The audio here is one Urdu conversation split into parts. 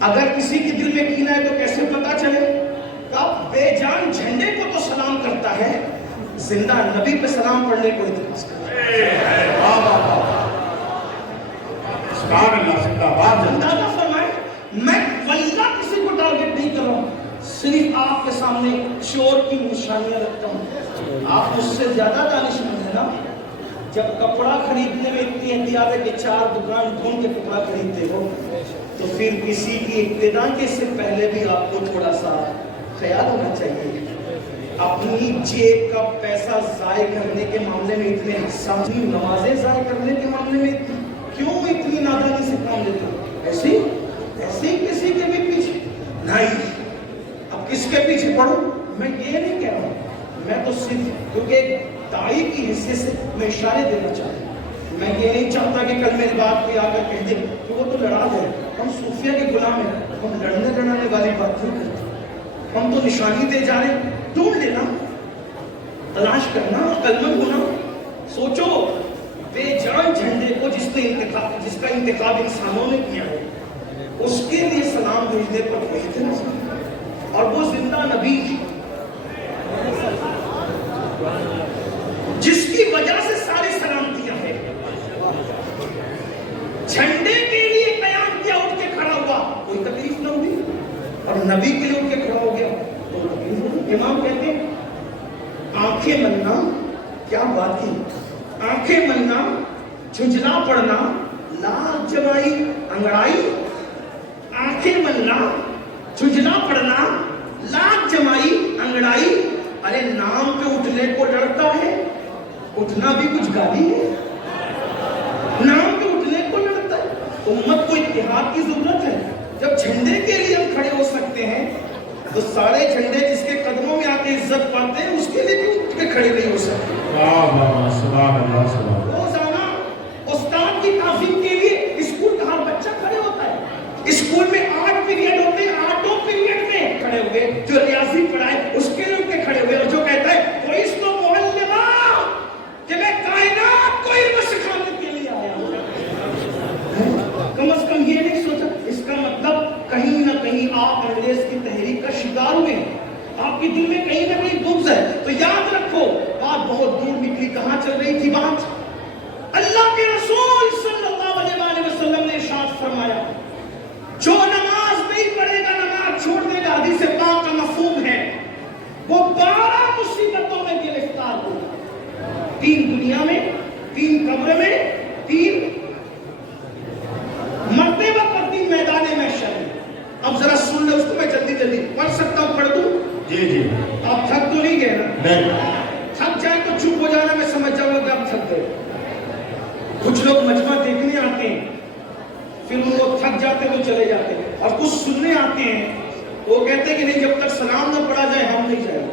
اگر کسی کے دل میں کینہ ہے تو کیسے پتا چلے؟ اب بے جان جھنڈے کو تو سلام کرتا ہے، زندہ نبی پہ سلام پڑھنے کو اعتراض کرتا ہے۔ اندازہ فرمائے، میں واللہ کسی کو ٹارگٹ نہیں کر رہا ہوں، صرف آپ کے سامنے چور کی نشانیاں رکھتا ہوں۔ آپ مجھ سے زیادہ دانش مند ہیں نا۔ جب کپڑا خریدنے میں اتنی احتیاط ہے کہ 4 دکان ڈھونڈ کے کپڑا خریدتے ہو، تو پھر کسی کی ابتدا کے سے پہلے بھی آپ کو تھوڑا سا خیال ہونا چاہیے۔ اپنی جیب کا پیسہ ضائع کرنے کے معاملے میں اتنے حساس، نمازیں ضائع کرنے کے معاملے میں کیوں اتنی نادانی سے کام لیتے ہو؟ ایسے ہی کسی کے بھی پیچھے نہیں۔ اب کس کے پیچھے پڑھوں؟ میں یہ نہیں کہہ رہا ہوں، میں تو صرف کیونکہ ایک داعی کی حصے سے میں اشارے دینا چاہتا ہوں۔ میں یہ نہیں چاہتا کہ کل میری بات کوئی آ کر کہہ دے کہ وہ تو لڑا دے، ہم صوفیہ کے غلام ہیں، ہم لڑنے والی بات نہیں کرتے، ہم تو نشانی دے جا رہے ہیں۔ ڈھونڈ لینا، تلاش کرنا، عقلمند ہونا۔ سوچو بے جان جھنڈے کو جس کا انتخاب انسانوں نے کیا ہے، اس کے لیے سلام بھیجنے پر کوئی اعتراض نہیں، اور وہ زندہ نبی جس کی وجہ سے ساری سلامتیاں ہیں، جھنڈے کے لیے قیام کیا، اٹھ کے کھڑا ہوا، کوئی تکلیف نہ ہوئی، اور نبی کے لیے اٹھ کے کھڑا ہو گیا تو تکلیف ہوئی۔ امام کہتے ہیں آنکھیں ملنا، کیا بات کی، آنکھیں ملنا، جھنجھلا پڑنا، لاکھ جمائی انگڑائی، آنکھیں ملنا، جھنجھلا پڑنا، لاکھ جمائی انگڑائی۔ ارے نام پہ اٹھنے کو ڈرتا ہے، اٹھنا بھی کچھ گالی ہے، نام پہ اٹھنے کو ڈرتا ہے۔ امت کو اتحاد کی ضرورت ہے۔ جب جھنڈے کے لیے ہم کھڑے ہو سکتے ہیں تو سارے جھنڈے جس کے قدموں میں آ کے عزت پاتے ہیں اس کے لیے بھی اٹھ کے کھڑے نہیں ہو سکتے۔ روزانہ استاد کی تعظیم کے لیے اسکول کا ہر بچہ کھڑے ہوتا ہے۔ اسکول میں 8 پیریڈ ہوتے ہیں، 8 پیریڈ میں کھڑے ہوئے، جو ریاضی پڑھائے اس کے لیے اٹھ کے کھڑے ہوئے، اور جو کہتا ہے کوئی اس کو معلمہ کہ میں کائنات کو علم سکھانے کے لیے آیا ہوں، کم از کم یہ نہیں سوچا۔ اس کا مطلب کہیں نہ کہیں آپ انگریز کی تحریک کا شکار ہوئے ہیں، آپ کے دل میں کہیں نہ کہیں بغض ہے۔ تو یاد رکھو بات بہت دور نکلی، کہاں چل رہی تھی بات؟ اللہ کے رسول صلی اللہ علیہ وسلم نے ارشاد فرمایا جو نماز نہیں پڑھے گا، نماز چھوڑ دے گا، حدیث پاک کا مفہوم ہے وہ 12 مصیبتوں میں گرفتار ہوگا، 3 دنیا میں، 3 قبر میں، 3 مرتے وقت، 3 میدان محشر میں۔ اب ذرا سن لے اس کو، میں جلدی پڑھ سکتا ہوں، پڑھ دوں؟ جی آپ تھک تو نہیں گئے نا؟ تھک جائیں تو چپ ہو جانا، میں سمجھ جاؤں گا کہ آپ تھک گئے۔ کچھ لوگ مجمع دیکھنے آتے ہیں، پھر ان لوگ تھک جاتے ہیں تو چلے جاتے ہیں، اور کچھ سننے آتے ہیں وہ کہتے ہیں کہ نہیں جب تک سلام نہ پڑھا جائے ہم نہیں جائیں گے۔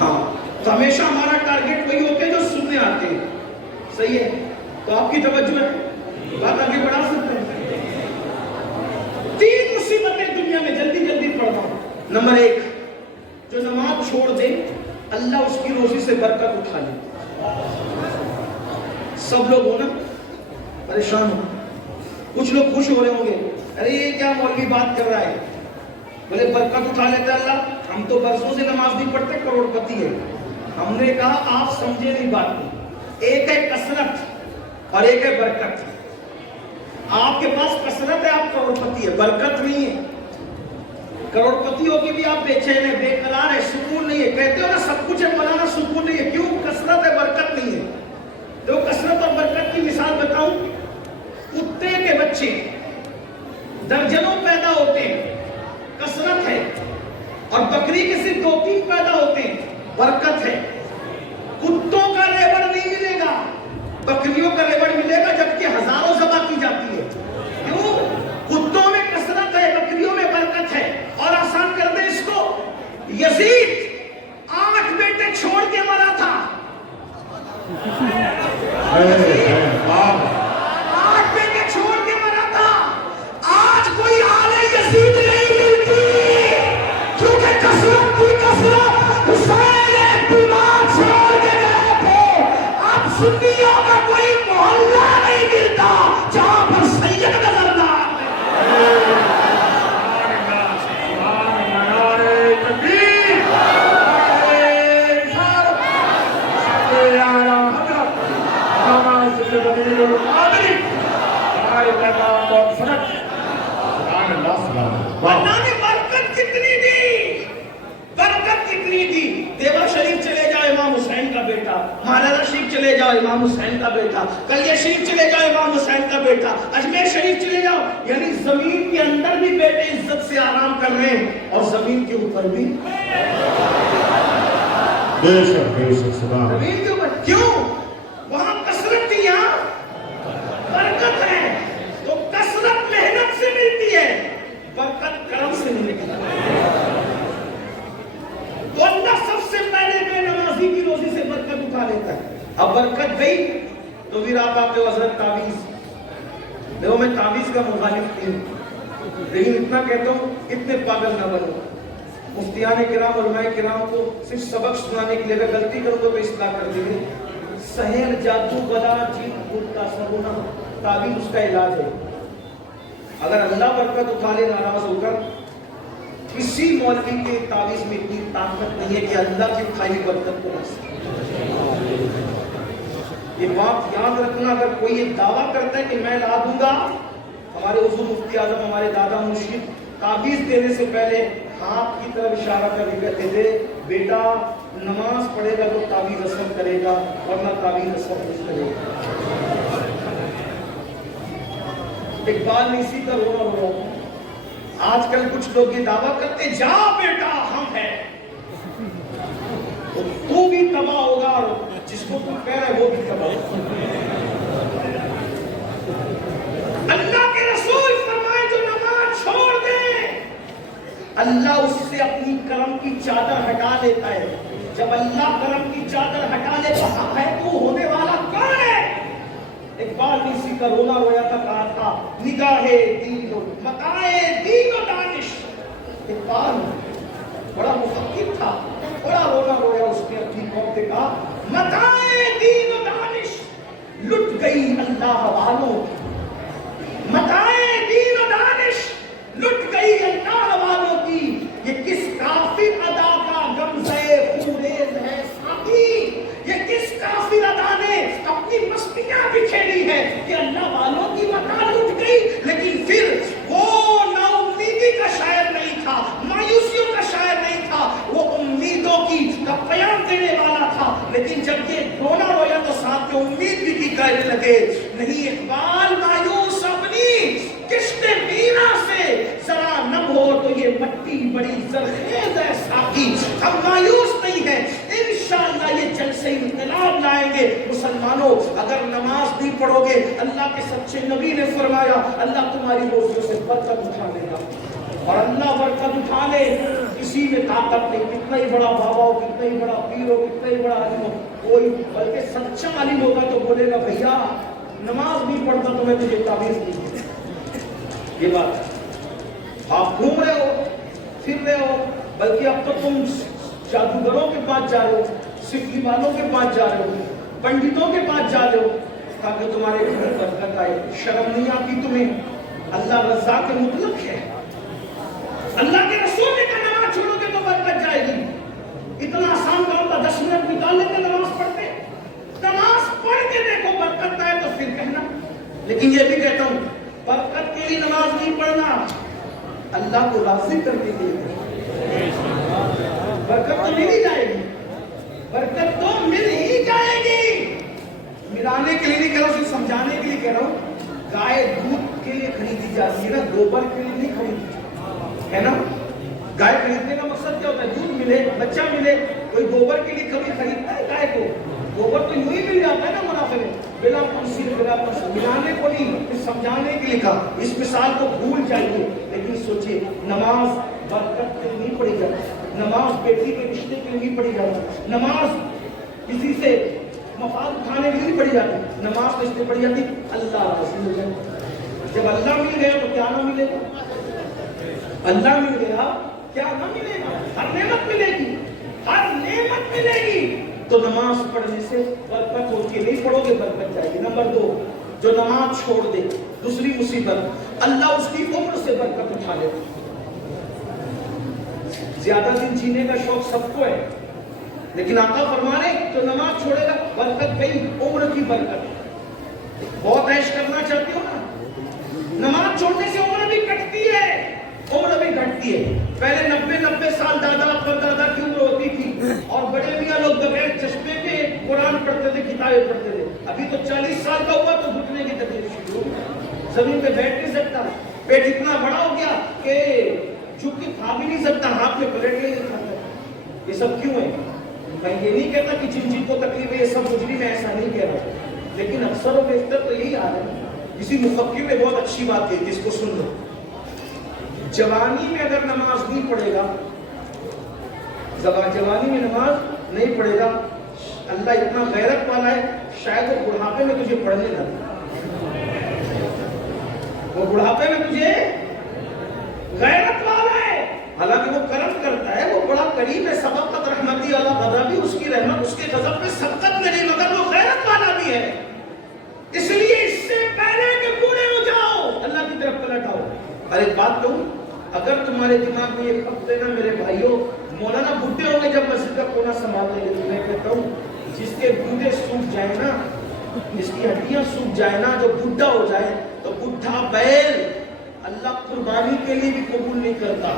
ہاں تو ہمیشہ ہمارا ٹارگٹ وہی ہوتے ہیں جو سننے آتے ہیں، صحیح ہے؟ تو آپ کی توجہ ہے، بات آگے بڑھا سکتے ہیں۔ 3 مصیبتیں دنیا میں، جلدی پڑھتا ہوں۔ نمبر 1، جو نماز چھوڑ دے اللہ اس کی روزی سے برکت اٹھا لے۔ سب لوگ ہو نا پریشان ہو، کچھ لوگ خوش ہو رہے ہوں گے، ارے یہ کیا مولوی بات کر رہا ہے، بولے برکت اٹھا لیتا اللہ، ہم تو برسوں سے نماز نہیں پڑھتے، کروڑ پتی ہے۔ ہم نے کہا آپ سمجھے نہیں بات کو، ایک ہے کثرت اور ایک ہے برکت۔ آپ کے پاس کثرت ہے، آپ کروڑ پتی ہے، برکت نہیں ہے۔ کروڑ پتی ہو کے بھی آپ بے چین ہے، بے قرار ہے، سکون نہیں ہے، کہتے ہو نا سب کچھ ہے مولانا سکون نہیں ہے، کیوں؟ کثرت ہے، برکت نہیں ہے۔ تو کثرت اور برکت کی مثال بتاؤں، کتے کے بچے درجنوں پیدا ہوتے ہیں، کثرت ہے، اور بکری کے صرف 2-3 پیدا ہوتے ہیں، برکت ہے۔ کتوں کا ریوڑ نہیں ملے گا، بکریوں کا ریوڑ ملے گا، جبکہ ہزاروں ذبح کی جاتی ہے۔ کیوں؟ کتوں میں کثرت ہے، بکریوں میں برکت ہے۔ اور آسان کر دیں اس کو، یزید 8 بیٹے چھوڑ کے مرا تھا، 8 بیٹے چھوڑ کے مرا تھا۔ آج کوئی آلے یزید نہیں ملتی، کیونکہ کثرت کی کثرت حسین بیمار چھوڑ کے گئے تھے۔ اب سنیوں کا کوئی محلہ نہیں ملتا جہاں پر سید نظر نہ آتے۔ الولي القادر لا الہ مغفرت سبحان اللہ سبحان اللہ. اللہ نے برکت کتنی دی، برکت کتنی دی. دیوا شریف چلے جاؤ امام حسین کا بیٹا، مہاراجہ شریف چلے جاؤ امام حسین کا بیٹا، کلیہ شریف چلے جاؤ امام حسین کا بیٹا، اجمیر شریف چلے جاؤ. یعنی زمین کے اندر بھی بیٹے عزت سے آرام کر رہے ہیں اور زمین کے اوپر بھی. بے شک سبحان اللہ. زمین کے اوپر کیوں؟ وہاں کثرت تھی، یہاں برکت ہے. تو کثرت محنت سے ملتی ہے، برکت کرم سے ملتی ہے. تو اللہ سب سے پہلے بے نمازی کی روزی سے برکت اٹھا لیتا ہے. اب برکت گئی تو پھر آپ آتے ہو حضرت تعویذ. دیکھو میں تعویذ کا مخالف نہیں ہوں، لیکن اتنا کہتا ہوں اتنے پاگل نہ بنو. مفتیان کرام علماء کرام کو صرف سبق سنانے کے لیے اگر غلطی کروں تو اصلاح کر دیں گے. سحر جادو بلا جیت بھوت کا سرونا تعویذ اس کا علاج ہے. اگر اللہ برکت اٹھا لے ناراض ہو کر، کسی مولوی کے تعویذ میں اتنی طاقت نہیں ہے کہ اللہ کی کھائی برکت کو نہ سکے. یہ بات یاد رکھنا. اگر کوئی یہ دعویٰ کرتا ہے کہ میں لا دوں گا، ہمارے حضور مفتی اعظم ہمارے دادا مرشد تعویذ دینے سے پہلے ہاتھ کی طرف اشارہ کر کے کہتے تھے بیٹا نماز پڑھے گا تو تعویذ اثر کرے گا ورنہ تعویذ اثر نہیں کرے گا. اقبال نے اسی کا رونا ہوا. آج کل کچھ لوگ یہ دعویٰ کرتے جا بیٹا ہم ہیں، تو بھی تباہ ہوگا اور جس کو تم کہہ رہے وہ بھی تباہ ہوگا. اللہ کے رسول فرمائے جو نماز چھوڑ دے اللہ اس سے اپنی کرم کی چادر ہٹا لیتا ہے. جب اللہ کرم کی چادر ہٹا لے تو حق ہے تو ہونے والا کون ہے؟ اقبال نے اسی کا رونا رویا تھا، کہا تھا نگاہ دین و متاع دین و دانش. اقبال بڑا مفکر تھا، بڑا رونا رویا. اس نے اپنی قوم سے کہا متاع دین و دانش لٹ گئی اللہ والوں کی، متاع دین و دانش لٹ گئی اللہ والوں کی. یہ کس کافر ادا کا غمزہ خوریز ہے ساقی، یہ کس کافر ادا نے اپنی مستیاں بکھیری ہے کہ اللہ والوں کی متاع لٹ گئی. لیکن پھر وہ نا امیدی کا شاعر نہیں تھا، مایوسیوں کا شاعر نہیں تھا، وہ امیدوں کی کا پیام دینے والا تھا. لیکن جب یہ رونا رویا تو ساتھ میں امید بھی کی کہنے لگے نہیں اقبال مایوس اپنی کشت مینا سے ذرا نم ہو تو یہ مٹی بڑی زرخیز ہے ساقی. ہم مایوس نہیں ہیں، انشاءاللہ یہ جلسے انقلاب لائیں گے. مسلمانوں اگر نماز نہیں پڑھو گے اللہ کے سچے نبی نے فرمایا اللہ تمہاری روزیوں سے برکت اٹھا لے گا. اور اللہ برکت اٹھا لے کسی میں طاقت نہیں. کتنا ہی بڑا بابا ہو، کتنا ہی بڑا پیر ہو، کتنا ہی بڑا عالم ہو، کوئی بلکہ سچا عالم ہوگا تو بولے گا بھیا نماز نہیں پڑھتا تو میں تجھے تعویذ نہیں دوں. یہ بات آپ گھوم رہے ہو پھر رہے ہو، بلکہ اب تو تم جادوگروں کے پاس جا رہے ہو، سکھی والوں کے پاس جا رہے ہو، پنڈتوں کے پاس جا رہے ہو تاکہ تمہارے گھر میں برکت آئے. شرم نہیں آتی تمہیں؟ اللہ رزاق مطلق ہے. اللہ کے رسول نے کہا نماز چھوڑو گے تو برکت جائے گی. اتنا آسان کام تھا، 10 منٹ نکال لیتے نماز پڑھتے. نماز پڑھ کے دیکھو برکت آئے تو پھر کہنا. لیکن یہ بھی کہتا ہوں برکت کے لیے نماز نہیں پڑھنا، اللہ کو راضی کرنے کے لیے. برکت تو مل ہی جائے گی، برکت تو مل ہی جائے گی. ملانے کے لیے نہیں کہہ رہا ہوں، صرف سمجھانے کے لیے کہہ رہا ہوں. گائے دودھ کے لیے خریدی جاتی ہے نا، گوبر کے لیے نہیں خریدی ہے نا. گائے خریدنے کا مقصد کیا ہوتا ہے؟ دودھ ملے، بچہ ملے. کوئی گوبر کے لیے کبھی خریدتا ہے گائے کو؟ گوبر تو یوں ہی مل جاتا ہے نا منافع میں، بلا کنسی بلا کنسی. ملانے کو نہیں، سمجھانے کے لیے کہا. اس مثال کو بھول جائیے. لیکن سوچئے نماز برکت کے لیے نہیں پڑھی جاتی، نماز بیٹی کے رشتے کے لیے نہیں پڑھی جاتی، نماز کسی سے مفاد اٹھانے کے لیے نہیں پڑھی جاتی. نماز تو اس لیے پڑھی جاتی اللہ رسول ہے. جب اللہ مل گیا تو کیا نہ ملے گا؟ اللہ مل گیا کیا نہ ملے گا؟ ہر نعمت ملے گی، ہر نعمت ملے گی. تو نماز پڑھنے سے برکت ہوتی ہے. نہیں پڑھو گے برکت جائے گی. نمبر 2 جو نماز چھوڑ دے، دوسری مصیبت اللہ اس کی عمر سے برکت اٹھا لیتا. زیادہ دن جینے کا شوق سب کو ہے، لیکن آقا فرما رہے جو نماز چھوڑے گا برکت گئی، عمر کی برکت. بہت عیش کرنا چاہتے ہو نا, نماز چھوڑنے سے عمر بھی کٹتی ہے, عمر بھی گھٹتی ہے. پہلے 90 سال دادا پردادا کی عمر ہوتی تھی, اور بڑے میاں لوگ بغیر چشمے کے قرآن پڑھتے تھے, کتابیں پڑھتے تھے. ابھی تو 40 سال کا ہوا تو گھٹنے کی تکلیف شروع, زمین پہ بیٹھ نہیں سکتا, پیٹ اتنا بڑا ہو گیا کہ جھک کے کھا بھی نہیں سکتا, ہاتھ میں پلیٹ نہیں کھاتا. یہ سب کیوں ہے؟ میں یہ نہیں کہتا کہ جن جن کو تکلیف ہے یہ سب کچھ نہیں, میں ایسا نہیں کہہ رہا, لیکن اکثر و بیشتر تو یہی حال ہے. کسی مفکر نے بہت اچھی بات کہی, جس کو سن لو. جوانی میں اگر نماز نہیں پڑھے گا, جوانی میں نماز نہیں پڑھے گا, اللہ اتنا غیرت والا ہے, شاید وہ بڑھاپے میں تجھے پڑھنے لگے, وہ بڑھاپے میں تجھے غیرت والا ہے. حالانکہ وہ کرم کرتا ہے, وہ بڑا کریم ہے, سبقت رحمتی اللہ غضبی, اس کی رحمت اس کے غضب میں سبقت میں نہیں, مگر وہ غیرت والا بھی ہے. اس لیے اس سے پہلے کہ بوڑھے ہو جاؤ اللہ کی طرف پلٹ آؤ. ارے بات کہوں, اگر تمہارے دماغ میں یہ خط ہے نا میرے بھائیوں, مولانا بڈھے ہوں گے جب مسجد کا کونا سنبھال لیں گے, تو میں کہتا ہوں جس کے گوڑے سوکھ جائے نا, جس کی ہڈیاں سوکھ جائے نا, جو بڈھا ہو جائے, تو بڈھا بیل اللہ قربانی کے لیے بھی قبول نہیں کرتا.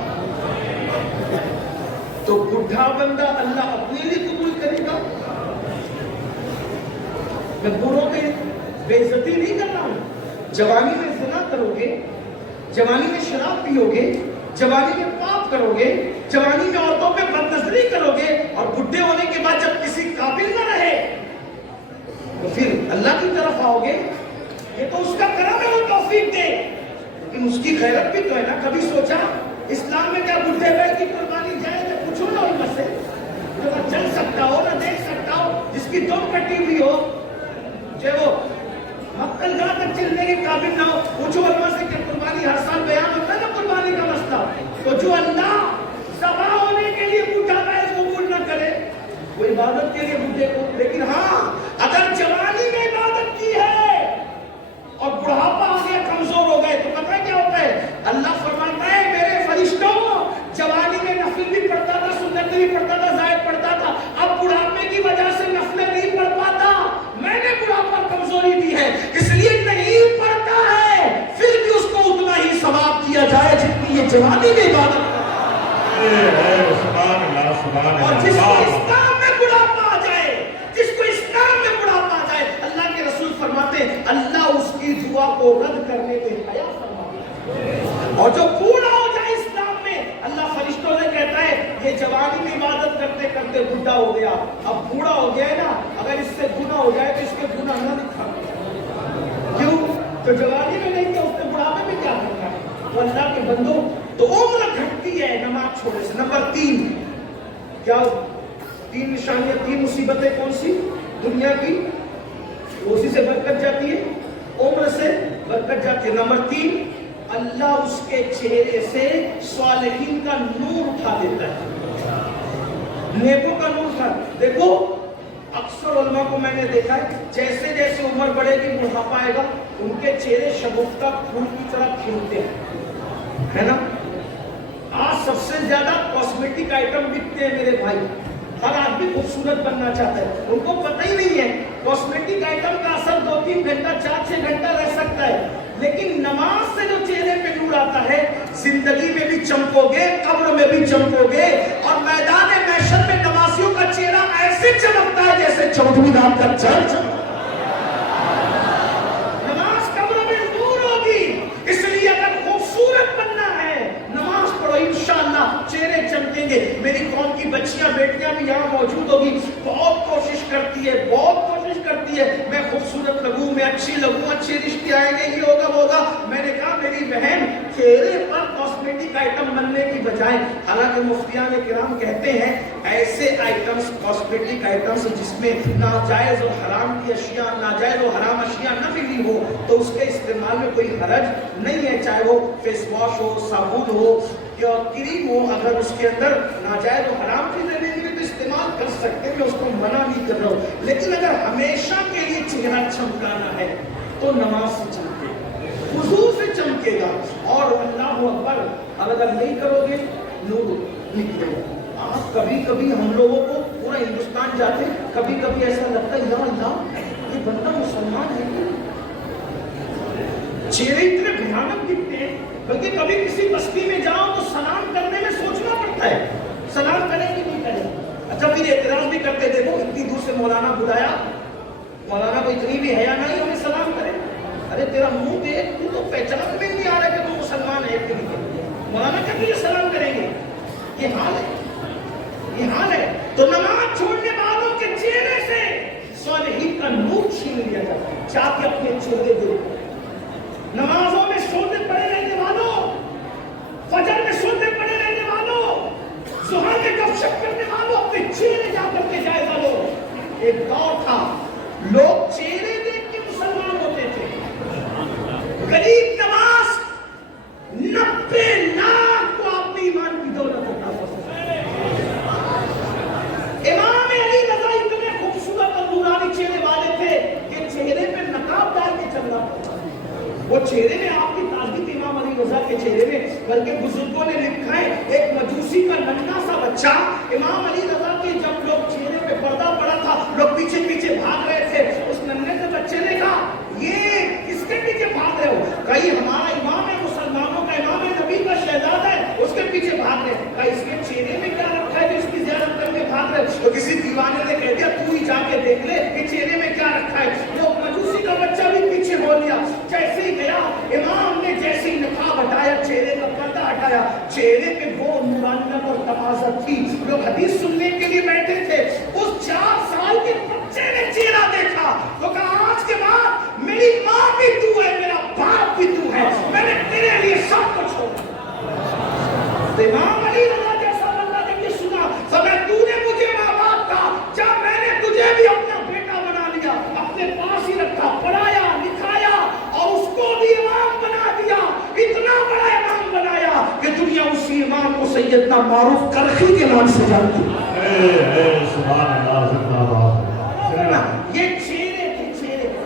تو بڈھا بندہ اللہ اپنے لیے قبول کرے گا. میں بوڑھوں کی بے عزتی نہیں کر رہا ہوں. جوانی میں زنا کرو گے, جوانی میں شراب پیو گے, جوانی میں پاپ کرو گے, جوانی میں عورتوں پہ بد نظری کرو گے, اور بڈھے ہونے کے بعد جب کسی قابل نہ رہے تو پھر اللہ کی طرف آؤ گے. یہ تو اس کا کرم ہے, وہ توفیق دے, لیکن اس کی خیرت بھی تو ہے نا. کبھی سوچا اسلام میں کیا بڈھے بیل کی قربانی جائے؟ تو پوچھو نا ان سے, جو نہ چل سکتا ہو نہ دیکھ سکتا ہو, جس کی دم کٹی ہوئی ہو, جو وہ مکل گاہ تک چلنے کے قابل نہ ہو, پوچھو علماء سے کہ قربانی ہر سال بیان ہوتا ہے نا قربانی کا مسئلہ. تو جو اللہ ذبح ہونے کے لیے بڈھا بیل قبول نہ کرے, وہ عبادت کے لیے بڈھے کو. لیکن ہاں اگر جوانی میں عبادت کی ہے اور بڑھاپا آ گیا, کمزور ہو گئے, تو پتہ کیا ہوتا ہے؟ اللہ فرماتا ہے میرے فرشتوں, جوانی میں نفل بھی پڑھتا تھا, سنت بھی پڑھتا تھا, زائد پڑھتا تھا, اب بڑھاپے کی وجہ سے نفلیں نہیں پڑھ پاتا, میں نے بڑھاپا کمزوری دی ہے, اس لیے نہیں پڑھتا ہے, پھر بھی اس کو اتنا ہی ثواب دیا جائے جتنی یہ جوانی میں عبادت کرتا. اور جس کو اسلام میں بڑھاپا آ جائے, جس کو اسلام میں بڑھاپا آ جائے, اللہ کے رسول فرماتے ہیں اللہ اس کی دعا کو رد کرنے کو حیا فرماتا ہے. اور جو بوڑھا ہو جائے اسلام میں, اللہ فرشتوں سے کہتا ہے یہ جوانی میں عبادت کرتے کرتے بڈھا ہو گیا, اب بوڑھا ہو گیا ہے نا, اگر اس سے گناہ ہو جائے تو اس کے گناہ نہ دکھا. کیوں؟ تو جوانی میں نہیں تو اس نے بڑھاپے میں کیا کرنا ہے. تو اللہ کے بندوں, تو عمر گھٹتی ہے نماز چھوڑنے سے. نمبر 3, کیا 3 نشانیاں, 3 مصیبتیں کون سی دنیا کی, اسی سے برکت جاتی ہے, عمر سے برکت جاتی ہے. نمبر 3, اللہ اس کے چہرے سے صالحین کا نور اٹھا دیتا ہے, نیکوں کا نور اٹھا. دیکھو اکثر علماء کو میں نے دیکھا ہے, جیسے جیسے عمر بڑھے گی, بڑھاپا آئے گا, ان کے چہرے شگفتہ پھول کی طرح کھلتے ہیں, ہے نا. آج سب سے زیادہ کاسمیٹک آئٹم بکتے ہیں میرے بھائی. ہر آدمی خوبصورت بننا چاہتا ہے, ان کو پتہ ہی نہیں ہے کاسمیٹک آئٹم کا اثر 2-3 گھنٹہ 4-6 گھنٹہ رہ سکتا ہے, لیکن نماز سے جو چہرے پہ نور آتا ہے, زندگی میں بھی چمکو گے, قبر میں بھی چمکو گے, اور میدان محشر میں نمازیوں کا چہرہ ایسے چمکتا ہے جیسے چودھویں رات کا چرچ. نماز قبر میں نور ہوگی, اس لیے اگر خوبصورت بننا ہے نماز پڑھو, انشاءاللہ چہرے چمکیں گے. میری قوم کی بچیاں بیٹیاں بھی یہاں موجود ہوگی, بہت کوشش کرتی ہے, بہت کوشش کرتی ہے, میں خوبصورت لگوں, میں اچھی لگوں, اچھے رشتے آئیں گے, یہ ہوگا وہ ہوگا. میں نے کہا میری بہن, چہرے پر کاسمیٹک آئٹم بننے کی بجائے, حالانکہ مفتیان کرام کہتے ہیں ایسے آئٹمس, کاسمیٹک آئٹمس جس میں ناجائز و حرام کی اشیاء, ناجائز و حرام اشیاء نہ ملی ہو, تو اس کے استعمال میں کوئی حرج نہیں ہے, چاہے وہ فیس واش ہو, صابن ہو یا کریم ہو. اگر اس کے اندر ناجائز و حرام چیزیں نہیں ملی تو استعمال کر سکتے ہیں, میں اس کو منع نہیں کر رہا ہوں, لیکن اگر ہمیشہ کے لیے چہرہ چمکانا ہے تو نماز سے چمکے گا, وضو سے چمکے گا, اور اللہ اکبر. اب اگر نہیں کرو گے نور نکلے گا. آپ کبھی کبھی ہم لوگوں کو پورا ہندوستان جاتے, کبھی کبھی ایسا لگتا ہے یا اللہ یہ بندہ مسلمان ہے, چہرے اتنے بھیانک دکھتے ہیں، بلکہ کبھی کسی بستی میں جاؤ تو سلام کرنے میں سوچنا پڑتا ہے سلام کریں کہ نہیں کریں۔ اچھا پھر اعتراض بھی کرتے، دیکھو اتنی دور سے مولانا بلایا، مولانا کو اتنی بھی حیا نہیں ہمیں سلام کرے؟ ارے تیرا منہ دیکھ، تو پہچان میں نہیں آ رہا کہ تم مسلمان ہے کہ نہیں؟ مولانا کیا تجھے سلام کریں گے؟ یہ حال ہے، یہ حال ہے۔ تو نماز چھوڑنے والوں کے چہرے سے صالحین کا نور چھین لیا جاتا ہے۔ جا کے اپنے چہرے دیکھو، نمازوں میں سوتے پڑے رہنے والوں، فجر میں سوتے پڑے رہنے والوں، ظہر میں گپ شپ کرنے والوں، اپنے چہرے جا کر کے جائزہ لو۔ ایک دور تھا لوگ چہرے دیکھ کے مسلمان ہوتے تھے۔ غریب نواز 90 لاکھ کو اپنے ایمان کی دولت عطا فرمائے۔ امام علی رضا اتنے خوبصورت اور نورانی چہرے والے تھے کہ چہرے پہ نقاب ڈال کے چلنا پڑتا۔ وہ چہرے میں آپ کی تعریف امام علی رضا کے چہرے میں، بلکہ بزرگوں نے لکھا ہے ایک مجوسی کا ننھا سا بچہ امام علی رضا کے جب لوگ چہرے پہ پردہ پڑا تھا، لوگ پیچھے پیچھے بھاگ رہے تھے، اس ننھے سے بچے نے کہا یہ کس کے پیچھے بھاگ رہے ہو؟ کہیں ہمارا امام ہے، مسلمانوں کا امام ہے، نبی کا شہزادہ ہے، اس کے پیچھے بھاگ رہے ہیں۔ کہا اس کے چہرے میں کیا رکھا ہے جو اس کی زیارت کر کے بھاگ رہے؟ تو کسی دیوانے نے کہہ دیا تو ہی جا کے دیکھ لے کہ چہرے میں کیا رکھا ہے۔ وہ مجوسی کا بچہ بھی پیچھے ہو لیا، جیسے ہی گیا امام نے جیسے ہی نقاب ہٹایا، چہرے کا پردہ ہٹایا، چہرے پہ وہ نورانیت اور تمازت تھی۔ لوگ حدیث سننے کے لیے بیٹھے تھے، اس 4 سال کے بچے نے چہرہ دیکھا تو کہا آج کے بعد میری ماں بھی تو ہے، میرا باپ بھی تو ہے، میں نے تیرے لیے سب کچھ چھوڑا۔ امام علی رضا جیسا بندہ نے یہ سنا، فرمایا تو نے مجھے ماں باپ کہا، جب میں نے تجھے بھی اپنا بیٹا بنا لیا، اپنے پاس ہی رکھا، پڑھایا لکھایا اور اس کو بھی امام بنا دیا، اتنا بڑا امام بنایا کہ دنیا اسی امام کو سیدنا معروف کرخی کے نام سے جانتی ہے۔ سبحان اللہ، زندہ باد۔ یہ چہرے تھے،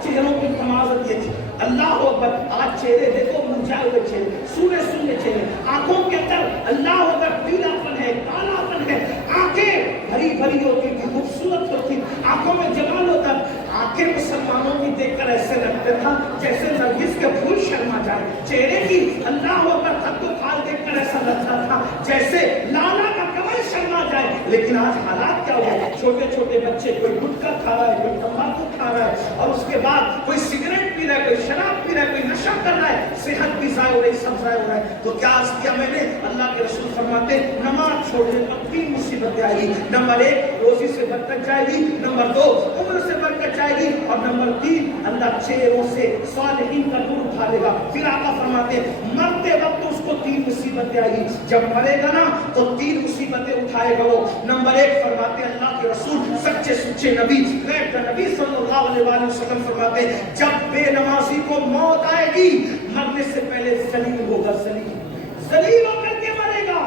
چہروں کی تمازت یہ تھی۔ اللہ اکبر، آج چہرے دیکھو مرجھائے ہوئے چہرے، سونے سونے چہرے، آنکھوں کے اندر اللہ اکبر پیلا پن ہے، کالا پن ہے، آنکھیں بھری بھری ہوتی تھی، خوبصورت ہوتی، آنکھوں میں جمال ہوتا۔ آنکھیں مسلمانوں کی دیکھ کر ایسے لگتا تھا جیسے نرگس کے پھول شرما جائے، چہرے کی اللہ اکبر خط و خال دیکھ کر ایسا لگتا تھا جیسے لالا کا کمل شرما جائے۔ لیکن آج حالات کیا ہوئے؟ چھوٹے چھوٹے بچے، کوئی گٹکا کھا رہا ہے، کوئی تمباکو کھا رہا ہے، اور اس کے بعد کوئی سگریٹ پی رہا ہے، کوئی شراب پی رہا ہے، کوئی نشہ کر رہا ہے، صحت بھی ضائع ہو رہی، سب ضائع ہو رہا ہے۔ تو کیا عرض کیا میں نے؟ اللہ کے رسول فرماتے نماز چھوڑنے پر 3 مصیبتیں آئے گی۔ نمبر 1 روزی سے برکت جائے گی، نمبر 2 عمر سے برکت جائے گی، اور نمبر 3 اللہ چہروں سے صالحین کا نور اٹھا لے گا۔ پھر آقا فرماتے مرتے وقت اس کو 3 مصیبتیں آئے گی، جب مرے گا نا تو 3 مصیبتیں اٹھائے گا وہ۔ نمبر 1 فرماتے اللہ کے رسول سچے سچے نبی غیب کا نبی صلی اللہ علیہ وآلہ وسلم فرماتے جب بے نمازی کو موت آئے گی مرنے سے پہلے ذلیل ہوگا، ذلیل ہو کر کے مرے گا،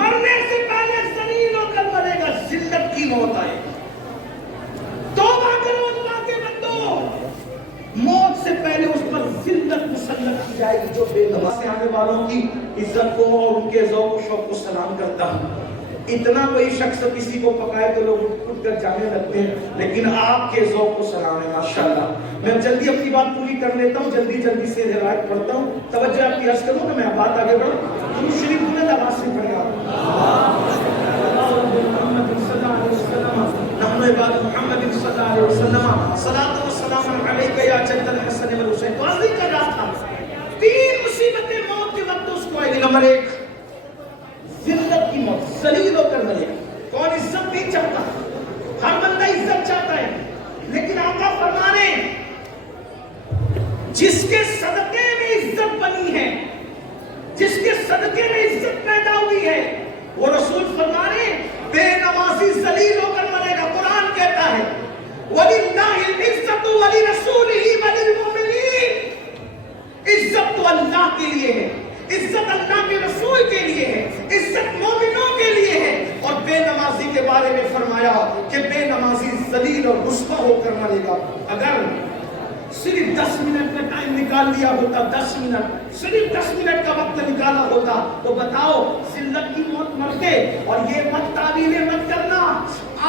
مرنے سے پہلے ذلیل ہو کر مرے گا، ذلت کی موت آئے گی۔ توبہ کرو اللہ کے بندو، موت سے پہلے اس پر ذلت مسلط کی جائے گی۔ جو بے نماز سے آنے والوں کی عزت کو اور ان کے ذوق و شوق کو سلام کرتا ہوں۔ اتنا کوئی شخص کسی کو پکائے تو لوگ اٹھ کر جانے لگتے ہیں، لیکن آپ کے ذوق کو سلام ہے ماشاءاللہ۔ میں جلدی اپنی بات پوری کر لیتا ہوں، جلدی سے روایت پڑھتا ہوں، توجہ آپ کی عرض کروں کہ میں بات آگے بڑھوں۔ درود شریف بلند آواز سے پڑھیں آپ۔ نحن عباد محمد صلی اللہ علیہ وسلم صلاۃ و سلام علیک یا جد الحسن والحسین۔ تو عرض کر رہا تھا 3 مصیبتیں موت کے وقت اس کو آئے گی۔ نمبر 1 ذلت کی موت، ذلیل ہو کر مرے گا۔ کون عزت نہیں چاہتا؟ ہر بندہ عزت چاہتا ہے، لیکن آقا فرمانے جس کے صدقے میں عزت بنی ہے، جس کے صدقے میں عزت پیدا ہوئی ہے، وہ رسول فرمانے بے نمازی ذلیل ہو کر مرے گا۔ قرآن کہتا ہے وَلِلَّهِ الْعِزَّةُ وَلِرَسُولِهِ وَلِلْمُؤْمِنِينَ، عزت تو اللہ کے لیے ہے، عزت اللہ کے رسول کے لیے ہے، عزت مومنوں کے لیے ہے۔ اور بے نمازی کے بارے میں فرمایا کہ بے نمازی ذلیل اور رسوا ہو کر مرے گا۔ اگر صرف 10 منٹ کا ٹائم نکال لیا ہوتا، 10 منٹ، صرف 10 منٹ کا وقت نکالا ہوتا تو بتاؤ ذلت کی موت مرتے۔ اور یہ مت تعبیریں مت کرنا،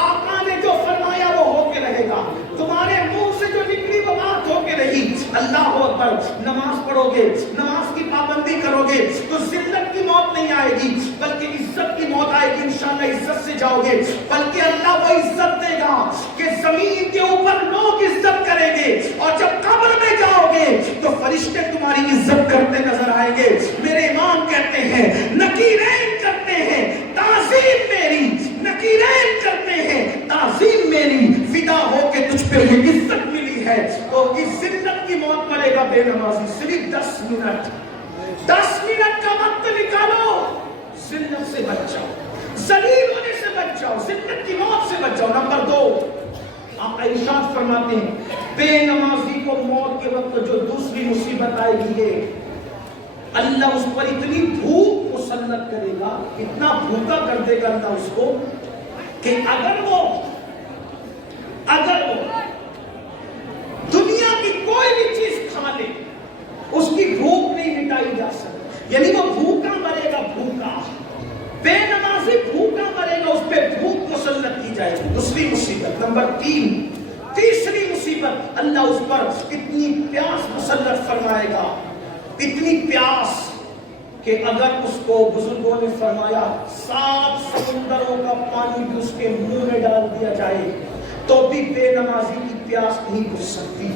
آقا نے جو فرمایا وہ ہو کے رہے گا، تمہارے منہ سے جو نکلی وہ بات ہو کے رہی۔ اللہ اکبر، نماز پڑھو گے، نماز کی پابندی کرو گے تو ذلت کی موت نہیں آئے گی بلکہ عزت کی موت آئے گی، انشاءاللہ عزت سے جاؤ گے، بلکہ اللہ وہ عزت دے گا کہ زمین کے اوپر لوگ عزت کریں گے، اور جب قبر میں جاؤ گے تو فرشتے تمہاری عزت کرتے نظر آئیں گے۔ میرے امام کہتے ہیں نکیرین کرتے ہیں تعظیم میری، نکیرین کرتے ہیں تعظیم میری، فدا ہو کے تجھ پہ یہ عزت ملی ہے۔ تو اس ذلت کی موت مرے گا بے نمازی، صرف 10 منٹ، 10 منٹ کا وقت نکالو، ذلت سے بچ جاؤ، ذلیل ہونے سے بچ جاؤ، ذلت کی موت سے بچ جاؤ۔ نمبر 2، آپ ارشاد فرماتے ہیں بے نمازی کو موت کے وقت جو دوسری مصیبت آئے گی ہے، اللہ اس پر اتنی بھوک مسلط کرے گا، اتنا بھوکا کر دے گا اللہ اس کو کہ اگر وہ دنیا کی کوئی بھی چیز کھا لے اس کی بھوک نہیں مٹائی جا سکتی، یعنی وہ بھوکا مرے گا، بھوکا بے نمازی بھوکا مرے گا، اس پہ بھوک مسلط کی جائے گی۔ دوسری مصیبت، نمبر 3، تیسری مصیبت، اللہ اس پر اتنی پیاس مسلط فرمائے گا، اتنی پیاس کہ اگر اس کو بزرگوں نے فرمایا 7 سمندروں کا پانی بھی اس کے منہ میں ڈال دیا جائے تو بھی بے نمازی کی پیاس نہیں بجھ سکتی۔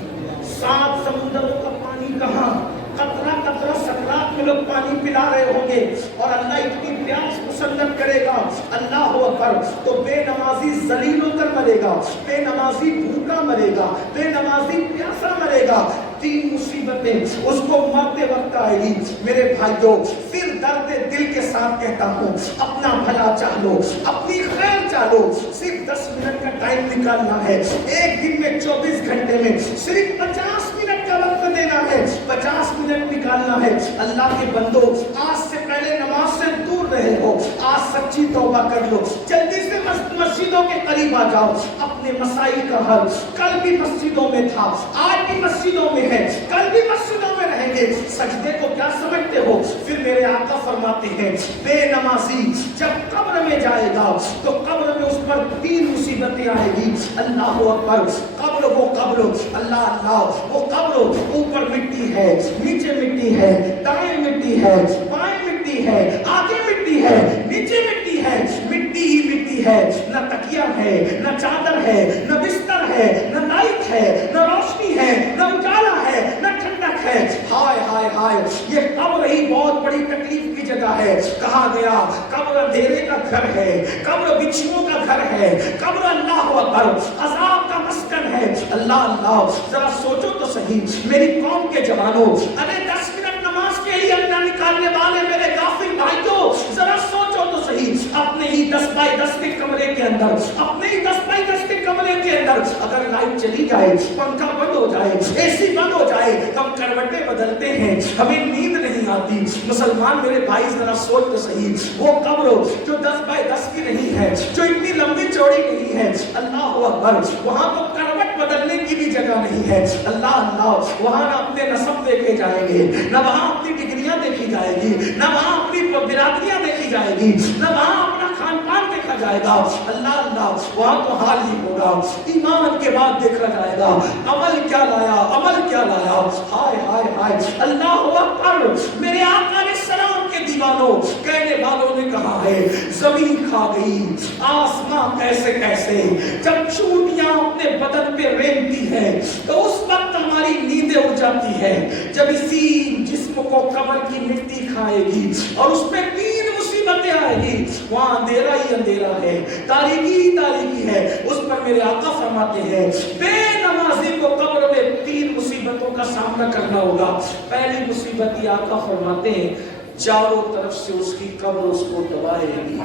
7 سمندروں کا پانی کہاں، قطرہ قطرہ سکرات میں لوگ پانی پلا رہے ہوں گے، اور اللہ اتنی پیاس مسلط کرے گا، اللہ اکبر، تو بے نمازی ذلیل ہو کر مرے گا، بے نمازی بھوکا مرے گا، بے نمازی پیاسا مرے گا۔ 3 مصیبتیں اس کو مرتے وقت آئے گی۔ میرے بھائیوں، پھر درد دل کے ساتھ کہتا ہوں، اپنا بھلا چاہو، اپنی خیر چاہو، صرف 10 منٹ کا ٹائم نکالنا ہے، ایک دن میں 24 گھنٹے میں صرف 50 منٹ کا وقت دینا ہے، 50 منٹ نکالنا ہے۔ اللہ کے بندو، آج سے پہلے نماز سے دور رہے ہو، آج سچی توبہ کر لو، جلدی سے مسجدوں کے قریب آ جاؤ، اپنے مسائل کا حل، کل بھی مسجدوں میں تھا، آج بھی مسجدوں میں ہے، کل بھی مسجدوں میں رہیں گے۔ سجدے کو کیا سمجھتے ہو؟ پھر میرے آقا فرماتے ہیں بے نمازی جب قبر میں جائے گا تو قبر میں اس پر 3 مصیبتیں آئے گی، اللہ اکبر۔ قبر، وہ قبر، اللہ اللہ، وہ قبر، اوپر مٹی ہے، نیچے مٹی ہے، دائیں مٹی ہے، بائیں مٹی ہے، آگے مٹی ہے، نیچے مٹی ہے، مٹی ہی مٹی ہے، نہ تکیہ ہے، نہ چادر ہے، نہ بستر ہے، نہ لائٹ ہے، نہ روشنی ہے، نہ اجالا ہے، نہ ٹھنڈک ہے۔ ہائے ہائے ہائے، یہ قبر ہی بہت بڑی تکلیف کی جگہ ہے۔ کہا گیا قبر اندھیرے کا گھر ہے، قبر بچھوؤں کا گھر ہے، قبر اللہ اکبر عذاب کا مسکن ہے۔ اللہ اللہ، ذرا سوچو تو صحیح میری قوم کے جوانوں، ارے 10 منٹ نماز کے لیے اللہ نکالنے والے میرے غافل بھائیوں، ذرا سوچو تو صحیح، اپنے ہی 10 بائی 10 کے کمرے کے اندر، اپنے ہی 10 بائی 10 کے کمرے کے اندر اگر لائٹ چلی جائے، پنکھا بند ہو جائے، اے سی بند ہو جائے، ہم کروٹیں بدلتے ہیں، ہمیں نیند نہیں آتی۔ مسلمان میرے بھائی ذرا سوچ تو صحیح، وہ قبر جو 10 بائی 10 کی نہیں ہے، جو اتنی لمبی چوڑی نہیں ہے، اللہ اکبر، وہاں تو کروٹ بدلنے کی بھی جگہ نہیں ہے۔ اللہ اللہ، وہاں نہ اپنے نسب دیکھے جائیں گے، نہ وہاں اپنی ڈگریاں دیکھی جائے گی، نہ وہاں اپنی برادریاں دیکھی جائے گی، نہ وہاں اپنا خان پان دیکھا جائے گا۔ اللہ اللہ، وہاں تو حال ہی ہوگا، ایمان کے بعد دیکھا جائے گا، عمل کیا لایا، عمل کیا لایا۔ ہائے ہائے ہائے، اللہ اکبر۔ میرے آقا علیہ السلام کے دیوانوں، کہنے والوں نے کہا ہے زمین کھا گئی، آسمان کیسے کیسے، جب چوٹیاں اپنے بدن پہ رینگتی ہے تو اس وقت ہماری نیندیں اڑ جاتی ہے، جب اسی جسم کو قبر کی مٹی کھائے گی اور اس میں 3 مصیبتیں آئے گی، وہاں اندھیرا ہی اندھیرا ہے، تاریکی ہی تاریکی ہے، اس پر میرے آقا فرماتے ہیں بے نمازی کو قبر میں 3 مصیبتوں کا سامنا کرنا ہوگا۔ پہلی مصیبت یہ آقا فرماتے ہیں چاروں طرف سے اس کی قبر اس کو دبائے گی۔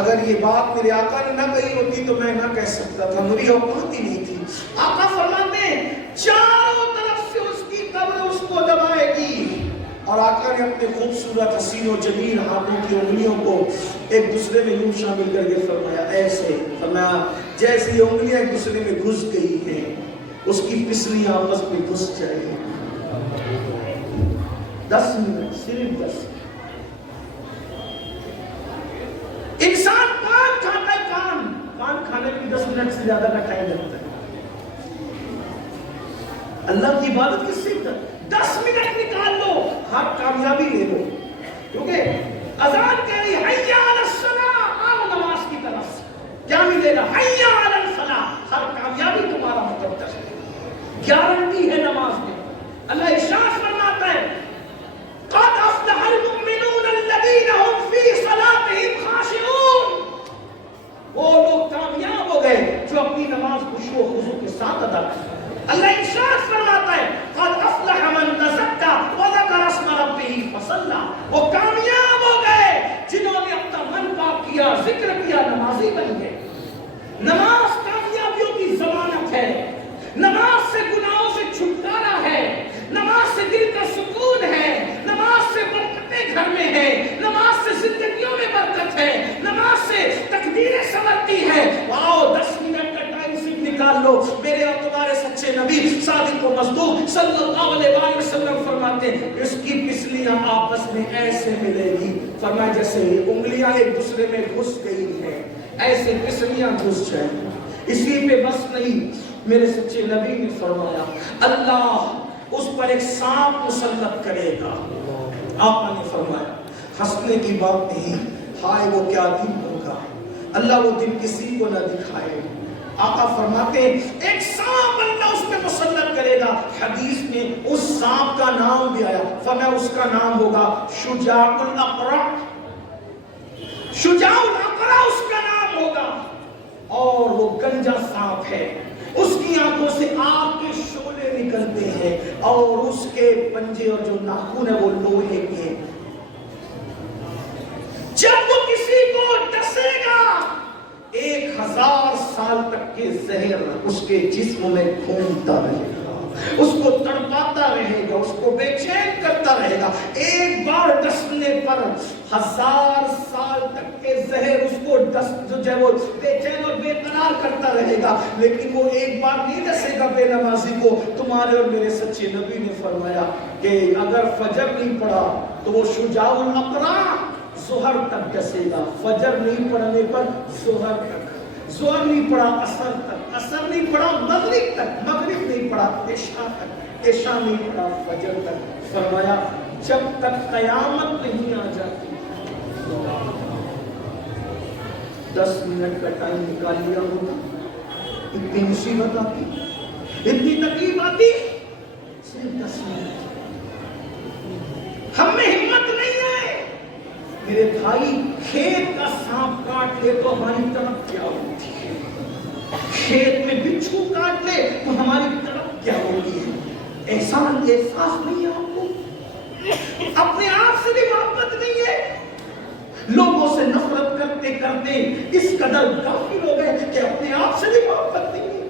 اگر یہ بات میرے آقا نے نہ کہی ہوتی تو میں نہ کہہ سکتا تھا، میری اوقات ہی نہیں تھی۔ آقا فرماتے ہیں چاروں طرف سے اس کی قبر اس کو دبائے گی، اور آقا نے اپنے خوبصورت حسین و جمیل ہاتھوں کی انگلیوں کو ایک دوسرے میں یوں شامل کر کے فرمایا، ایسے فرمایا جیسے یہ انگلیاں ایک دوسرے میں گھس گئی ہیں، اس کی پسلی آپس میں گھس جائے۔ 10 منٹ، صرف 10۔ انسان پان کھاتا ہے، پان کھانے میں 10 منٹ سے زیادہ کا ٹائم لگتا ہے۔ اللہ کی عبادت کس سے کر 10 منٹ نکال لو، ہر کامیابی لے لو، کیونکہ اذان کہہ رہی حی علی الصلاۃ، آؤ نماز کی طرف، کیا ملے گا؟ حی علی الفلاح، ہر کامیابی تمہارا مقدس ہے، گارنٹی ہے نماز میں۔ اللہ ارشاد فرماتا ہے قد افلح المؤمنون الذین هم فی صلاتهم خاشعون، وہ لوگ کامیاب ہو گئے جو اپنی نماز خشوع و خضوع کے ساتھ ادا کرتے ہیں۔ اللہ ارشاد فرماتا ہے قد افلح من تزکا وذکر اسم ربہ فصلی، وہ کامیاب ہو گئے جنہوں نے اپنا من پاک کیا، ذکر کیا، نمازی بن گئے۔ نماز کامیابیوں کی ضمانت ہے، نماز سے گناہوں سے چھٹکارا ہے، نماز سے دل کا سکون ہے، نماز سے برکتیں گھر میں ہے، نماز سے زندگیوں میں برکت ہے، نماز سے تقدیریں سنورتی ہے۔ واؤ 10 منٹ کا ٹائم صرف نکال لو۔ میرے اور تمہارے سچے نبی صادق و مصدوق صلی اللہ علیہ وسلم فرماتے ہیں اس کی پسلیاں آپس میں ایسے ملے گی، فرمایا جیسے انگلیاں ایک دوسرے میں گھس گئی ہیں، ایسے پسلیاں گھس جائیں گی۔ اسی پہ بس نہیں، میرے سچے نبی نے فرمایا اللہ اس پر ایک سانپ مسلط کرے گا۔ آپ نے فرمایا ہنسنے کی بات نہیں، ہائے وہ کیا دن ہوگا، اللہ وہ دن کسی کو نہ دکھائے۔ آقا فرماتے ہیں ایک سانپ اللہ اس پہ مسلط کرے گا۔ حدیث میں اس سانپ کا نام بھی آیا، فرمایا اس کا نام ہوگا شجاع الاقرع، شجاع الاقرع اس کا نام ہوگا، اور وہ گنجا سانپ ہے، اس کی آنکھوں سے آگ کے شعلے نکلتے ہیں، اور اس کے پنجے اور جو ناخن ہے وہ لوہے کے۔ جب وہ کسی کو ڈسے گا 1000 سال تک کے زہر اس کے جسم میں گھومتا رہے گا، اس کو تڑپاتا رہے گا، اس کو بے چین کرتا رہے گا۔ ایک بار ڈسنے پر 1000 سال تک کے زہر اس کو جو وہ بے چین اور بے قرار کرتا رہے گا، لیکن وہ ایک بار نہیں ڈسے گا بے نمازی کو۔ تمہارے اور میرے سچے نبی نے فرمایا کہ اگر فجر نہیں پڑا تو وہ شجاع الاقرع ظہر تک ڈسے گا، فجر نہیں پڑھنے پر ظہر تک، ظہر نہیں پڑھا عصر تک، عصر نہیں پڑھا مغرب تک، مغرب نہیں پڑھا عشاء تک، عشاء نہیں پڑھا فجر تک۔ فرمایا جب تک قیامت نہیں آ جاتی۔ 10 منٹ کا ٹائم نکال لیا ہوگا، اتنی مصیبت آتی، اتنی تکلیف آتی، صرف 10 منٹ۔ ہم میں ہمت نہیں ہے۔ میرے بھائی کھیت کا سانپ کاٹ لے تو ہماری طرف کیا ہوتی ہے، کھیت میں بچھو کاٹ لے تو ہماری طرف کیا ہوتی ہے۔ احساس نہیں ہے آپ کو، اپنے آپ سے بھی محبت نہیں ہے، لوگوں سے نفرت کرتے کرتے اس قدر غافل ہو گئے کہ اپنے آپ سے بھی محبت نہیں ہے۔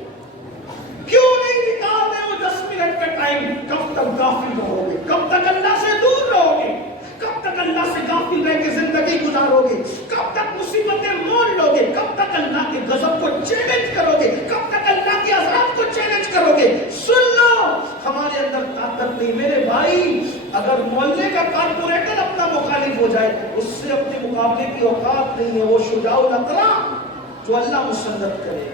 کیوں نہیں نکالتے وہ 10 منٹ کا ٹائم؟ کب تک غافل رہو گے؟ کب تک اللہ سے دور رہو گے؟ کب تک اللہ سے غافل رہ کے زندگی گزارو گے؟ کب تک مصیبتیں مول لو گے؟ کب تک اللہ کے غضب کو چیلنج کرو گے؟ کب تک اللہ کے عذاب کو چیلنج کرو گے؟ سن لو، ہمارے اندر طاقت نہیں۔ میرے بھائی اگر محلے کا کارپوریٹر اپنا مخالف ہو جائے اس سے اپنے مقابلے کی اوقات نہیں ہے۔ وہ شجاع الاقرع جو اللہ مسلط کرے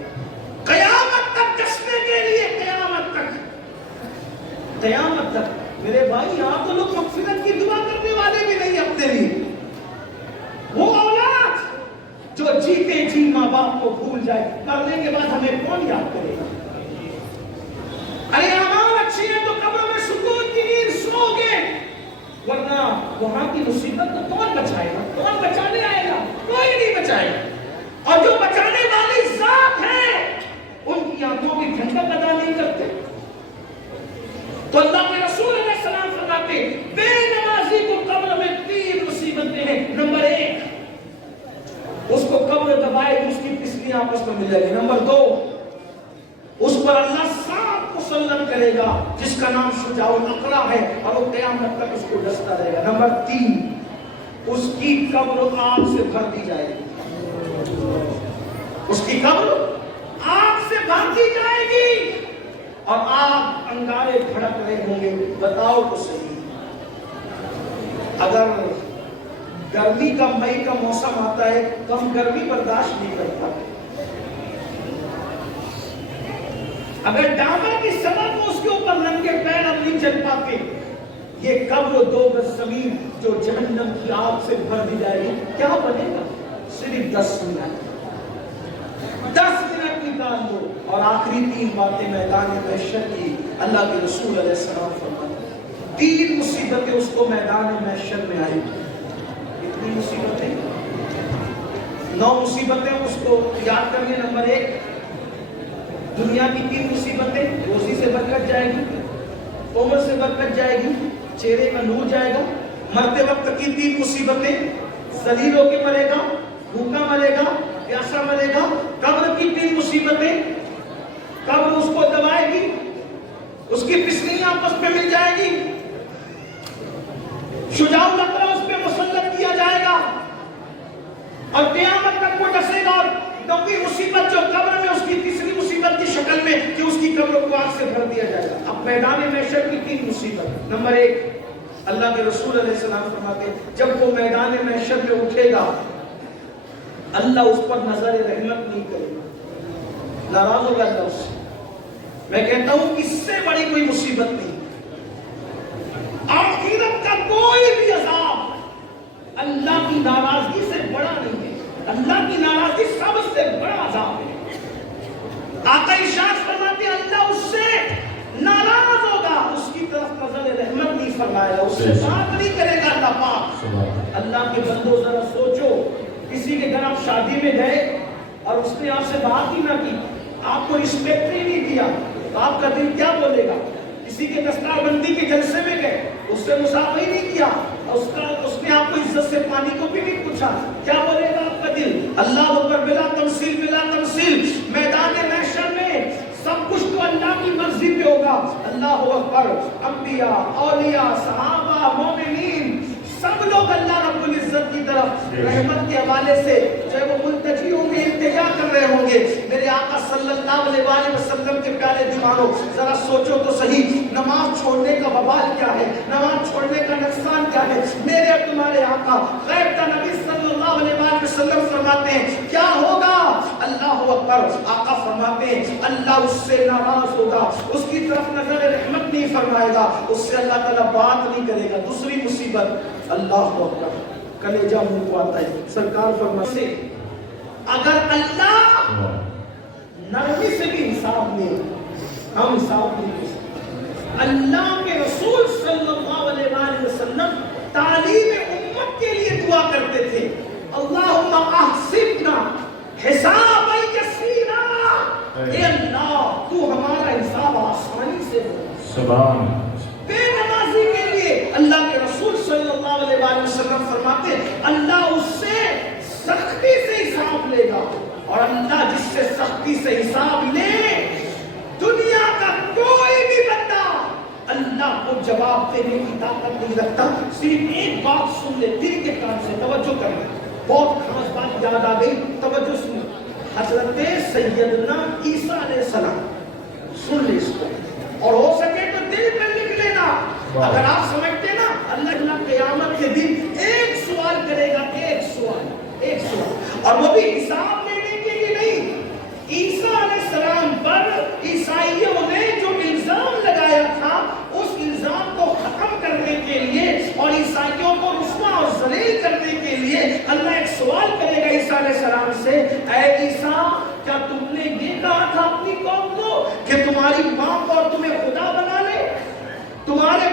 قیامت تک ڈسنے کے لیے، قیامت تک، قیامت تک۔ میرے بھائی یہاں تو لوگ مغفرت کی دعا کرنے والے بھی نہیں اپنے لیے۔ وہ اولاد جو جیتے جی ماں باپ کو بھول جائے، مرنے کے بعد ہمیں کون یاد کرے گا؟ ارے اعمال اچھی ہیں تو قبر میں سکون کی نیند سو گے، ورنہ وہاں کی مصیبت کو کون بچائے گا؟ کون بچانے آئے گا؟ کوئی نہیں بچائے گا۔ اور جو بچانے والی ذات ہے ان کی آنکھوں کی ٹھنڈک ادا نہیں کرتے۔ تو اللہ کے رسول علیہ السلام فرماتے بے نمازی کو قبر میں 3 مصیبتیں ہیں۔ نمبر 1 اس کو قبر دبائے گی، اس کی پسلیاں آپس میں مل جائیں گی۔ نمبر 2 اس پر اللہ سانپ مسلط کرے گا جس کا نام شجاع الاقرع ہے، اور وہ قیامت تک اس کو ڈستا رہے گا۔ نمبر 3 اس کی قبر آگ سے بھر دی جائے گی، اس کی قبر آگ سے بھر دی جائے گی، اور آگ انگارے بھڑک رہے ہوں گے۔ بتاؤ تو صحیح، اگر گرمی کا مئی کا موسم آتا ہے تو ہم گرمی برداشت نہیں کرتا، اگر ڈامر کی سڑک کو اس کے اوپر ننگے پیر اب نہیں چل پاتے، یہ قبر 2 گز زمین جو جہنم کی آگ سے بھر دی جائے گی، کیا بنے گا؟ صرف 10 منٹ 10 منٹ نکال دو اور آخری 3 باتیں میدان محشر کی اللہ کے رسول علیہ السلام فرماتے ہیں 3 مصیبتیں اس کو میدان محشر میں آئیں گی. کتنی مصیبتیں؟ 9 مصیبتیں اس کو یاد کرنے. نمبر 1 دنیا کی 3 مصیبتیں، روزی سے برکت جائے گی، عمر سے برکت جائے گی، چہرے کا نور جائے گا. مرتے وقت کی 3 مصیبتیں، ذلیل ہو کے مرے گا، بھوکا مرے گا، پیاسا مرے گا. قبر کی 3 مصیبتیں، قبر اس کو دبائے گی، اس کی پسلیاں آپس میں مل جائے گی، شجاع الاقرا اس پہ مسلط کیا جائے گا اور قیامت تک وہ ڈسے گا. اور 9ویں مصیبت جو قبر میں، اس کی تیسری مصیبت کی شکل میں کہ اس کی قبر کو آگ سے بھر دیا جائے گا. اب میدان محشر کی 3 مصیبت. نمبر 1 اللہ کے رسول علیہ السلام فرماتے ہیں جب وہ میدان محشر میں اٹھے گا اللہ اس پر نظر رحمت نہیں کرے گا، ناراض ہوگا اللہ اس سے. میں کہتا ہوں اس سے بڑی کوئی مصیبت نہیں. آخرت کا کوئی بھی عذاب اللہ کی ناراضگی سے بڑا نہیں ہے. اللہ کی ناراضگی سب سے بڑا عذاب ہے. آقا ارشاد فرماتے ہیں اللہ اس سے ناراض ہوگا، اس کی طرف نظر رحمت نہیں فرمائے گا، اس سے بات نہیں کرے گا اللہ پاک. اللہ کے بندو ذرا سوچو، کسی کے گھر آپ شادی میں گئے اور اس نے آپ سے بات ہی نہ کی، آپ کو رسپیکٹ ہی نہیں دیا، تو آپ کا دل کیا بولے گا؟ کسی کے دستار بندی کے جلسے میں گئے، اس سے مصافحہ ہی نہیں کیا، اس نے آپ کو عزت سے پانی کو بھی نہیں پوچھا، کیا بولے گا آپ کا دل؟ اللہ اکبر بلا تمثیل بلا تمثیل. میدان محشر میں سب کچھ تو اللہ کی مرضی پہ ہوگا. اللہ اکبر. انبیاء، اولیاء، صحابہ، مومنین سب لوگ اللہ رب العزت کی طرف رحمت کے حوالے سے جو ہے وہ ملتجی ہوں گے، التجا کر رہے ہوں گے. میرے آقا صلی اللہ علیہ وآلہ وسلم کے پیارے دیوانوں ذرا سوچو تو صحیح، نماز چھوڑنے کا وبال کیا ہے، نماز چھوڑنے کا نقصان کیا ہے. میرے اور تمہارے آقا غیب کا نبی صلی اللہ علیہ وآلہ وسلم فرماتے ہیں کیا ہوگا؟ اللہ اکبر. آقا فرماتے ہیں اللہ اس سے ناراض ہوگا، اس کی طرف نظر رحمت نہیں فرمائے گا، اس سے اللہ تعالیٰ بات نہیں کرے گا. دوسری مصیبت اللہ اکبر، کلیجہ منہ کو آتا ہے. سرکار فرماتے ہیں اگر اللہ نرمی سے بھی انصاف لے، ہم انصاف نہیں کر سکتے. اللہ کے رسول صلی اللہ علیہ وآلہ وسلم تعلیم امت کے لیے دعا کرتے تھے اللہم احسبنا حسابا یسیرا. اے اللہ تو ہمارا حساب آسانی سے ہو. سبحان بے نمازی کے لیے اللہ کے رسول صلی اللہ علیہ وآلہ وسلم فرماتے اللہ اس سے سختی سے حساب لے گا، اور اللہ جس سے سختی سے حساب لے دنیا کا کوئی بھی بندہ اللہ کو جواب دینے کی طاقت نہیں رکھتا. صرف ایک بات سن لے دل کے کان سے، توجہ کرنا، بہت خاص بات یاد آ گئی، توجہ سنو. حضرت سیدنا عیسیٰ علیہ السلام، سن لے اس کو اور ہو سکے تو دل میں لکھ لینا. اگر آپ سمجھتے نا اللہ قیامت کے دن ایک سوال کرے گا، ایک سوال، اور وہ بھی حساب لینے کے لیے نہیں. عیسیٰ علیہ السلام پر عیسائیوں نے جو الزام لگایا تھا اس الزام کو ختم کرنے کے لیے اور عیسائیوں کو رسوا اور ذلیل کرنے کے لیے اللہ ایک سوال کرے گا عیسیٰ علیہ السلام سے. اے عیسیٰ کیا تم نے یہ کہا تھا اپنی قوم کو کہ تمہاری ماں کو اور تمہیں خدا بنا لے؟ تمہارے